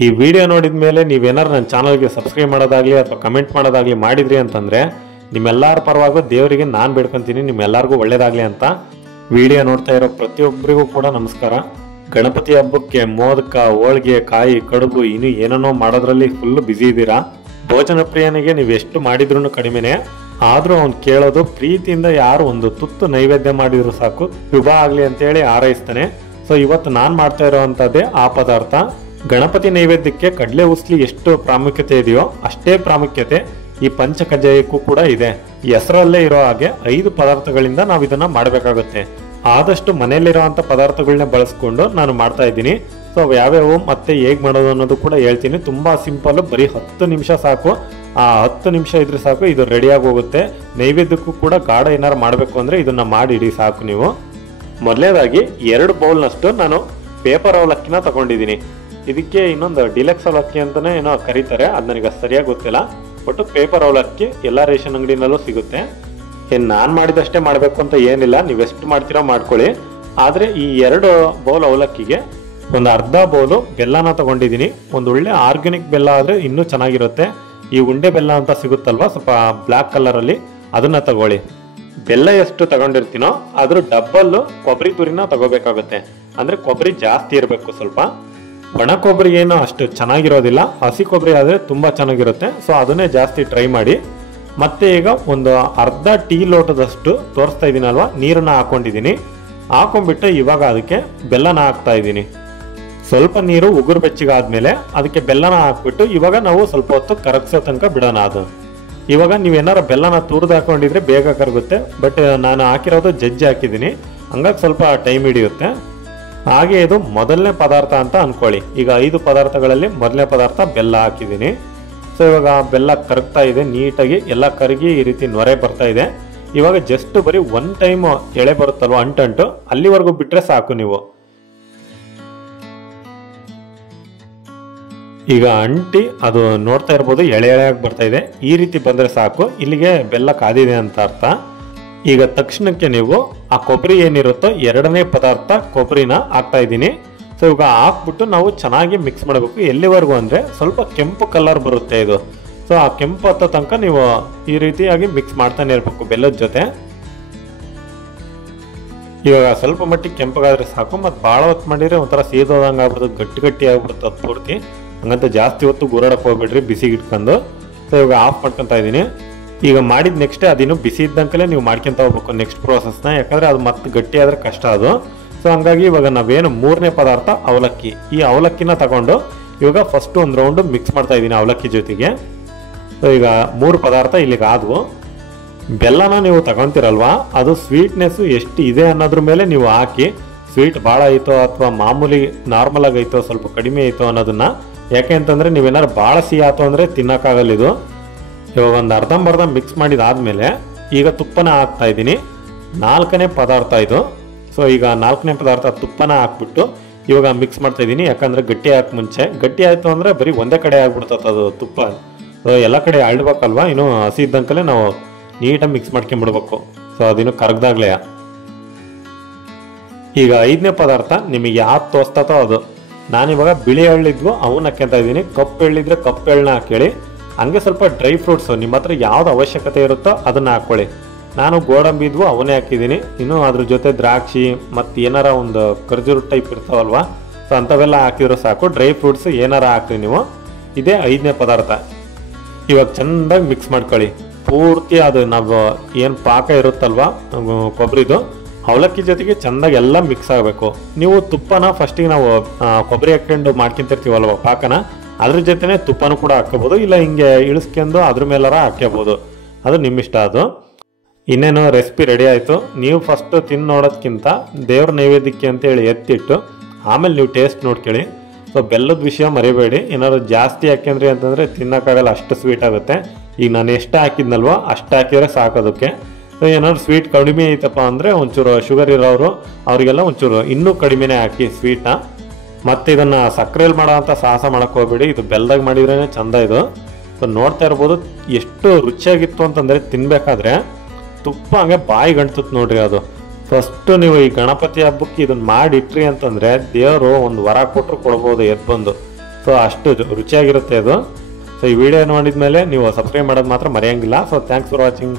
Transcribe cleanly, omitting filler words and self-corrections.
ಈ ವಿಡಿಯೋ ನೋಡಿದ ಮೇಲೆ ನೀವೇನಾರು ನನ್ನ ಚಾನಲ್ಗೆ ಸಬ್ಸ್ಕ್ರೈಬ್ ಮಾಡೋದಾಗ್ಲಿ ಅಥವಾ ಕಮೆಂಟ್ ಮಾಡೋದಾಗ್ಲಿ ಮಾಡಿದ್ರಿ ಅಂತಂದ್ರೆ ನಿಮ್ಮೆಲ್ಲರ ಪರವಾಗೂ ದೇವರಿಗೆ ನಾನು ಬೇಡ್ಕೊಂತೀನಿ ನಿಮ್ಮೆಲ್ಲರಿಗೂ ಒಳ್ಳೇದಾಗ್ಲಿ ಅಂತ. ವಿಡಿಯೋ ನೋಡ್ತಾ ಇರೋ ಪ್ರತಿಯೊಬ್ಬರಿಗೂ ಕೂಡ ನಮಸ್ಕಾರ. ಗಣಪತಿ ಹಬ್ಬಕ್ಕೆ ಮೋದಕ, ಹೋಳಿಗೆ, ಕಾಯಿ, ಕಡುಬು ಇನ್ನು ಏನೇನೋ ಮಾಡೋದ್ರಲ್ಲಿ ಫುಲ್ ಬ್ಯುಸಿ ಇದ್ದೀರಾ. ಭೋಜನ ಪ್ರಿಯನಿಗೆ ನೀವು ಎಷ್ಟು ಮಾಡಿದ್ರು ಕಡಿಮೆನೆ. ಆದ್ರೂ ಅವ್ನು ಕೇಳೋದು ಪ್ರೀತಿಯಿಂದ ಯಾರು ಒಂದು ತುತ್ತು ನೈವೇದ್ಯ ಮಾಡಿದ್ರು ಸಾಕು, ಶುಭ ಆಗ್ಲಿ ಅಂತೇಳಿ ಹಾರೈಸ್ತಾನೆ. ಸೊ ಇವತ್ತು ನಾನು ಮಾಡ್ತಾ ಇರೋವಂಥದ್ದೇ ಆ ಪದಾರ್ಥ. ಗಣಪತಿ ನೈವೇದ್ಯಕ್ಕೆ ಕಡಲೆ ಉಸ್ಲಿ ಎಷ್ಟು ಪ್ರಾಮುಖ್ಯತೆ ಇದೆಯೋ ಅಷ್ಟೇ ಪ್ರಾಮುಖ್ಯತೆ ಈ ಪಂಚಕಜ್ಜಾಯಕ್ಕೂ ಕೂಡ ಇದೆ. ಹೆಸರಲ್ಲೇ ಇರೋ ಹಾಗೆ 5 ಪದಾರ್ಥಗಳಿಂದ ನಾವು ಇದನ್ನ ಮಾಡಬೇಕಾಗುತ್ತೆ. ಆದಷ್ಟು ಮನೆಯಲ್ಲಿರುವಂತ ಪದಾರ್ಥಗಳನ್ನ ಬಳಸ್ಕೊಂಡು ನಾನು ಮಾಡ್ತಾ ಇದ್ದೀನಿ. ಸೊ ಯಾವ್ಯಾವು ಮತ್ತೆ ಹೇಗ್ ಮಾಡೋದು ಅನ್ನೋದು ಕೂಡ ಹೇಳ್ತೀನಿ. ತುಂಬಾ ಸಿಂಪಲ್, ಬರೀ 10 ನಿಮಿಷ ಸಾಕು. ಆ 10 ನಿಮಿಷ ಇದ್ರೆ ಸಾಕು, ಇದು ರೆಡಿಯಾಗಿ ಹೋಗುತ್ತೆ. ನೈವೇದ್ಯಕ್ಕೂ ಕೂಡ ಗಾಢ ಏನಾರು ಮಾಡಬೇಕು ಅಂದ್ರೆ ಇದನ್ನ ಮಾಡಿಡಿ ಸಾಕು ನೀವು. ಮೊದಲನೇದಾಗಿ 2 ಬೌಲ್ನಷ್ಟು ನಾನು ಪೇಪರ್ ಅವಲಕ್ಕಿನ ತಗೊಂಡಿದ್ದೀನಿ. ಇದಕ್ಕೆ ಇನ್ನೊಂದು ಡಿಲೆಕ್ಸ್ ಅವಲಕ್ಕಿ ಅಂತಾನೆ ಏನೋ ಕರೀತಾರೆ, ಅದು ನನಗೆ ಸರಿಯಾಗಿ ಗೊತ್ತಿಲ್ಲ. ಒಟ್ಟು ಪೇಪರ್ ಅವಲಕ್ಕಿ ಎಲ್ಲ ರೇಷನ್ ಅಂಗಡಿನಲ್ಲೂ ಸಿಗುತ್ತೆ. ನಾನು ಮಾಡಿದಷ್ಟೇ ಮಾಡಬೇಕು ಅಂತ ಏನಿಲ್ಲ, ನೀವೆಷ್ಟು ಮಾಡ್ತೀರೋ ಮಾಡ್ಕೊಳ್ಳಿ. ಆದರೆ ಈ 2 ಬೌಲ್ ಅವಲಕ್ಕಿಗೆ ಒಂದು ಅರ್ಧ ಬೌಲು ಬೆಲ್ಲನ ತಗೊಂಡಿದ್ದೀನಿ. ಒಂದು ಒಳ್ಳೆ ಆರ್ಗ್ಯಾನಿಕ್ ಬೆಲ್ಲ ಆದರೆ ಇನ್ನೂ ಚೆನ್ನಾಗಿರುತ್ತೆ. ಈ ಉಂಡೆ ಬೆಲ್ಲ ಅಂತ ಸಿಗುತ್ತಲ್ವ, ಸ್ವಲ್ಪ ಬ್ಲ್ಯಾಕ್ ಕಲರಲ್ಲಿ, ಅದನ್ನ ತಗೊಳ್ಳಿ. ಬೆಲ್ಲ ಎಷ್ಟು ತಗೊಂಡಿರ್ತೀನೋ ಅದ್ರ ಡಬ್ಬಲ್ ಕೊಬ್ಬರಿ ತುರಿನ ತಗೋಬೇಕಾಗುತ್ತೆ. ಅಂದ್ರೆ ಕೊಬ್ಬರಿ ಜಾಸ್ತಿ ಇರಬೇಕು ಸ್ವಲ್ಪ. ಒಣ ಕೊಬ್ಬರಿ ಏನು ಅಷ್ಟು ಚೆನ್ನಾಗಿರೋದಿಲ್ಲ, ಹಸಿ ಕೊಬ್ಬರಿ ಆದರೆ ತುಂಬ ಚೆನ್ನಾಗಿರುತ್ತೆ. ಸೊ ಅದನ್ನೇ ಜಾಸ್ತಿ ಟ್ರೈ ಮಾಡಿ. ಮತ್ತೆ ಈಗ ಒಂದು ಅರ್ಧ ಟೀ ಲೋಟದಷ್ಟು ತೋರಿಸ್ತಾ ಇದ್ದೀನಲ್ವ, ನೀರನ್ನ ಹಾಕೊಂಡಿದ್ದೀನಿ. ಹಾಕೊಂಡ್ಬಿಟ್ಟು ಇವಾಗ ಅದಕ್ಕೆ ಬೆಲ್ಲನ ಹಾಕ್ತಾ ಇದ್ದೀನಿ. ಸ್ವಲ್ಪ ನೀರು ಉಗುರು ಬೆಚ್ಚಗಾದ್ಮೇಲೆ ಅದಕ್ಕೆ ಬೆಲ್ಲನ ಹಾಕ್ಬಿಟ್ಟು ಇವಾಗ ನಾವು ಸ್ವಲ್ಪ ಹೊತ್ತು ಕರಗಿಸೋ ತನಕ ಬಿಡೋಣ. ಅದು ಇವಾಗ ನೀವೇನಾರ ಬೆಲ್ಲನ ತುರಿದು ಹಾಕೊಂಡಿದ್ರೆ ಬೇಗ ಕರಗುತ್ತೆ. ಬಟ್ ನಾನು ಹಾಕಿರೋದು ಜಜ್ಜಿ ಹಾಕಿದ್ದೀನಿ, ಹಂಗಾಗಿ ಸ್ವಲ್ಪ ಟೈಮ್ ಹಿಡಿಯುತ್ತೆ. ಹಾಗೆ ಇದು ಮೊದಲನೇ ಪದಾರ್ಥ ಅಂತ ಅನ್ಕೊಳ್ಳಿ. ಈಗ 5 ಪದಾರ್ಥಗಳಲ್ಲಿ ಮೊದಲನೇ ಪದಾರ್ಥ ಬೆಲ್ಲ ಹಾಕಿದ್ದೀನಿ. ಸೊ ಇವಾಗ ಬೆಲ್ಲ ಕರಗ್ತಾ ಇದೆ ನೀಟಾಗಿ, ಎಲ್ಲ ಕರಗಿ ಈ ರೀತಿ ನೊರೆ ಬರ್ತಾ ಇದೆ. ಇವಾಗ ಜಸ್ಟ್ ಬರೀ 1 ಟೈಮ್ ಎಳೆ ಬರುತ್ತಲ್ವ ಅಂಟಂಟು, ಅಲ್ಲಿವರೆಗೂ ಬಿಟ್ರೆ ಸಾಕು ನೀವು. ಈಗ ಅಂಟಿ ಅದು ನೋಡ್ತಾ ಇರ್ಬೋದು, ಎಳೆ ಎಳೆಯಾಗಿ ಬರ್ತಾ ಇದೆ. ಈ ರೀತಿ ಬಂದ್ರೆ ಸಾಕು, ಇಲ್ಲಿಗೆ ಬೆಲ್ಲ ಕಾದಿದೆ ಅಂತ ಅರ್ಥ. ಈಗ ತಕ್ಷಣಕ್ಕೆ ನೀವು ಆ ಕೊಬ್ಬರಿ ಏನಿರುತ್ತೋ 2ನೇ ಪದಾರ್ಥ ಕೊಬ್ಬರಿನ ಹಾಕ್ತಾ ಇದ್ದೀನಿ. ಸೊ ಇವಾಗ ಹಾಕ್ಬಿಟ್ಟು ನಾವು ಚೆನ್ನಾಗಿ ಮಿಕ್ಸ್ ಮಾಡಬೇಕು. ಎಲ್ಲಿವರೆಗೂ ಅಂದ್ರೆ ಸ್ವಲ್ಪ ಕೆಂಪು ಕಲರ್ ಬರುತ್ತೆ ಇದು. ಸೊ ಆ ಕೆಂಪು ಹತ್ತೋ ತನಕ ನೀವು ಈ ರೀತಿಯಾಗಿ ಮಿಕ್ಸ್ ಮಾಡ್ತಾನೆ ಇರಬೇಕು ಬೆಲ್ಲದ ಜೊತೆ. ಇವಾಗ ಸ್ವಲ್ಪ ಮಟ್ಟಿಗೆ ಕೆಂಪಗಾದ್ರೆ ಸಾಕು. ಮತ್ತೆ ಭಾಳ ಹೊತ್ತು ಮಾಡಿದ್ರೆ ಒಂಥರ ಸೀದೋದಂಗೆ ಆಗ್ಬಿಡ್ತದೆ, ಗಟ್ಟಿ ಗಟ್ಟಿ ಆಗ್ಬಿಡುತ್ತೆ ಅದು ಪೂರ್ತಿ. ಹಂಗಂತ ಜಾಸ್ತಿ ಹೊತ್ತು ಗುರಾಡಕ್ಕೆ ಹೋಗ್ಬಿಡ್ರಿ ಬಿಸಿಗೆ ಇಟ್ಕೊಂಡು. ಸೊ ಇವಾಗ ಆಫ್ ಮಾಡ್ಕೊತಾ ಇದ್ದೀನಿ. ಈಗ ಮಾಡಿದ ನೆಕ್ಸ್ಟ್ ಅದಿನ್ನು ಬಿಸಿ ಇದ್ದಂಕಲೇ ನೀವು ಮಾಡ್ಕೊಂತ ಹೋಗ್ಬೇಕು ನೆಕ್ಸ್ಟ್ ಪ್ರೋಸೆಸ್ನ, ಯಾಕಂದ್ರೆ ಅದು ಮತ್ತೆ ಗಟ್ಟಿ ಆದ್ರೆ ಕಷ್ಟ ಅದು. ಸೊ ಹಂಗಾಗಿ ಇವಾಗ ನಾವೇನು 3ನೇ ಪದಾರ್ಥ ಅವಲಕ್ಕಿ, ಈ ಅವಲಕ್ಕಿನ ತಗೊಂಡು ಇವಾಗ ಫಸ್ಟ್ ಒಂದು ರೌಂಡ್ ಮಿಕ್ಸ್ ಮಾಡ್ತಾ ಇದ್ದೀನಿ ಅವಲಕ್ಕಿ ಜೊತೆಗೆ. ಸೊ ಈಗ 3 ಪದಾರ್ಥ ಇಲ್ಲಿಗೆ ಆದವು. ಬೆಲ್ಲನ ನೀವು ತಗೊಂತೀರಲ್ವಾ, ಅದು ಸ್ವೀಟ್ನೆಸ್ಸು ಎಷ್ಟು ಇದೆ ಅನ್ನೋದ್ರ ಮೇಲೆ ನೀವು ಹಾಕಿ. ಸ್ವೀಟ್ ಭಾಳ ಆಯಿತೋ ಅಥವಾ ಮಾಮೂಲಿ ನಾರ್ಮಲ್ ಆಗಿ ಆಯಿತೋ ಸ್ವಲ್ಪ ಕಡಿಮೆ ಆಯಿತೋ ಅನ್ನೋದನ್ನ. ಯಾಕೆ ಅಂತಂದರೆ ನೀವೇನಾರು ಭಾಳ ಸಿಹಿ ಆಯಿತು ಅಂದರೆ ತಿನ್ನೋಕ್ಕಾಗಲ್ಲ ಇದು. ಇವಾಗ ಒಂದು ಅರ್ಧಂಬರ್ಧ ಮಿಕ್ಸ್ ಮಾಡಿದಾದ್ಮೇಲೆ ಈಗ ತುಪ್ಪನ ಹಾಕ್ತಾ ಇದ್ದೀನಿ. 4ನೇ ಪದಾರ್ಥ ಇದು. ಸೊ ಈಗ 4ನೇ ಪದಾರ್ಥ ತುಪ್ಪನ ಹಾಕ್ಬಿಟ್ಟು ಇವಾಗ ಮಿಕ್ಸ್ ಮಾಡ್ತಾ ಇದ್ದೀನಿ. ಯಾಕಂದರೆ ಗಟ್ಟಿ ಹಾಕಿ ಮುಂಚೆ ಗಟ್ಟಿ ಆಯಿತು ಅಂದರೆ ಬರೀ ಒಂದೇ ಕಡೆ ಆಗ್ಬಿಡ್ತದೆ ಅದು ತುಪ್ಪ. ಸೊ ಎಲ್ಲ ಕಡೆ ಆಳ್ಬೇಕಲ್ವ, ಇನ್ನು ಹಸಿ ಇದ್ದಂಕಲೇ ನಾವು ನೀಟಾಗಿ ಮಿಕ್ಸ್ ಮಾಡ್ಕೊಂಬಿಡ್ಬೇಕು. ಸೊ ಅದಿನ್ನು ಕರಗ್ದಾಗ್ಲೇ. ಈಗ 5ನೇ ಪದಾರ್ಥ ನಿಮಗೆ ಯಾವ್ದು ತೋರಿಸ್ತೋ ಅದು. ನಾನಿವಾಗ ಬಿಳಿ ಎಳ್ಳಿದ್ವು ಅವನ್ನ ಹಾಕ್ಯಂತ ಇದ್ದೀನಿ. ಕಪ್ಪು ಎಳ್ಳಿದ್ರೆ ಕಪ್ಪು ಎಳ್ಳನ್ನ ಹಾಕೇಳಿ. ಹಂಗೆ ಸ್ವಲ್ಪ ಡ್ರೈ ಫ್ರೂಟ್ಸು ನಿಮ್ಮ ಹತ್ರ ಯಾವ್ದು ಅವಶ್ಯಕತೆ ಇರುತ್ತೋ ಅದನ್ನ ಹಾಕೊಳ್ಳಿ. ನಾನು ಗೋಡಂಬಿ ಇದ್ವು ಅವನ್ನೇ ಹಾಕಿದ್ದೀನಿ. ಇನ್ನು ಅದ್ರ ಜೊತೆ ದ್ರಾಕ್ಷಿ ಮತ್ತು ಏನಾರ ಒಂದು ಖರ್ಜೂರ ಟೈಪ್ ಇರ್ತಾವಲ್ವ, ಸೊ ಅಂಥವೆಲ್ಲ ಹಾಕಿದ್ರು ಸಾಕು. ಡ್ರೈ ಫ್ರೂಟ್ಸ್ ಏನಾರ ಹಾಕ್ರಿ ನೀವು. ಇದೇ 5ನೇ ಪದಾರ್ಥ. ಇವಾಗ ಚೆಂದಾಗಿ ಮಿಕ್ಸ್ ಮಾಡ್ಕೊಳ್ಳಿ ಪೂರ್ತಿ. ಅದು ನಾವು ಏನು ಪಾಕ ಇರುತ್ತಲ್ವ ಕೊಬ್ಬರಿದು, ಅವಲಕ್ಕಿ ಜೊತೆಗೆ ಚೆಂದಾಗಿ ಎಲ್ಲ ಮಿಕ್ಸ್ ಆಗಬೇಕು. ನೀವು ತುಪ್ಪನ ಫಸ್ಟಿಗೆ ನಾವು ಕೊಬ್ಬರಿ ಹಾಕ್ಕೊಂಡು ಮಾಡ್ಕೊಂತಿರ್ತೀವಲ್ವ ಪಾಕನ, ಅದ್ರ ಜೊತೆನೆ ತುಪ್ಪನೂ ಕೂಡ ಹಾಕೋಬೋದು. ಇಲ್ಲ ಹಿಂಗೆ ಇಳಿಸ್ಕೊಂಡು ಅದ್ರ ಮೇಲಾರ ಹಾಕ್ಕೋಬೋದು, ಅದು ನಿಮ್ಮಿಷ್ಟ. ಅದು ಇನ್ನೇನು ರೆಸಿಪಿ ರೆಡಿ ಆಯಿತು. ನೀವು ಫಸ್ಟ್ ತಿಂದು ನೋಡೋದಕ್ಕಿಂತ ದೇವ್ರ ನೈವೇದ್ಯಕ್ಕೆ ಅಂತೇಳಿ ಎತ್ತಿಟ್ಟು ಆಮೇಲೆ ನೀವು ಟೇಸ್ಟ್ ನೋಡ್ಕೊಳ್ಳಿ. ಸೊ ಬೆಲ್ಲದ ವಿಷಯ ಮರಿಬೇಡಿ. ಏನಾದ್ರು ಜಾಸ್ತಿ ಹಾಕ್ಯಂದ್ರಿ ಅಂತಂದರೆ ತಿನ್ನೋಕ್ಕಾಗಲ್ಲ, ಅಷ್ಟು ಸ್ವೀಟ್ ಆಗುತ್ತೆ. ಈಗ ನಾನು ಎಷ್ಟು ಹಾಕಿದ್ನಲ್ವೋ ಅಷ್ಟು ಹಾಕಿದ್ರೆ ಸಾಕೋದಕ್ಕೆ. ಸೊ ಏನಾದ್ರು ಸ್ವೀಟ್ ಕಡಿಮೆ ಐತಪ್ಪ ಅಂದರೆ ಒಂಚೂರು ಶುಗರ್ ಇರೋರು ಅವರಿಗೆಲ್ಲ ಒಂಚೂರು ಇನ್ನೂ ಕಡಿಮೆನೇ ಹಾಕಿ ಸ್ವೀಟ್ನ. ಮತ್ತು ಇದನ್ನು ಸಕ್ಕರೆಯಲ್ಲಿ ಮಾಡೋ ಅಂಥ ಸಾಹಸ ಮಾಡೋಕ್ಕೆ ಹೋಗ್ಬೇಡಿ, ಇದು ಬೆಲ್ಲದಾಗ ಮಾಡಿದ್ರೇ ಚಂದ ಇದು. ಸೊ ನೋಡ್ತಾ ಇರ್ಬೋದು ಎಷ್ಟು ರುಚಿಯಾಗಿತ್ತು ಅಂತಂದರೆ ತಿನ್ನಬೇಕಾದ್ರೆ ತುಪ್ಪ ಹಂಗೆ ಬಾಯಿ ಗಂಟುತ್ತೆ ನೋಡ್ರಿ ಅದು. ಫಸ್ಟು ನೀವು ಈ ಗಣಪತಿ ಹಬ್ಬಕ್ಕೆ ಇದನ್ನು ಮಾಡಿಟ್ರಿ ಅಂತಂದರೆ ದೇವರು ಒಂದು ವರ ಕೊಟ್ಟರು ಕೊಡ್ಬೋದು ಎದ್ದು ಬಂದು. ಸೊ ಅಷ್ಟು ರುಚಿಯಾಗಿರುತ್ತೆ ಇದು. ಸೊ ಈ ವಿಡಿಯೋ ನೋಡಿದ್ಮೇಲೆ ನೀವು ಸಬ್ಸ್ಕ್ರೈಬ್ ಮಾಡೋದು ಮಾತ್ರ ಮರೆಯಂಗಿಲ್ಲ. So thanks for watching.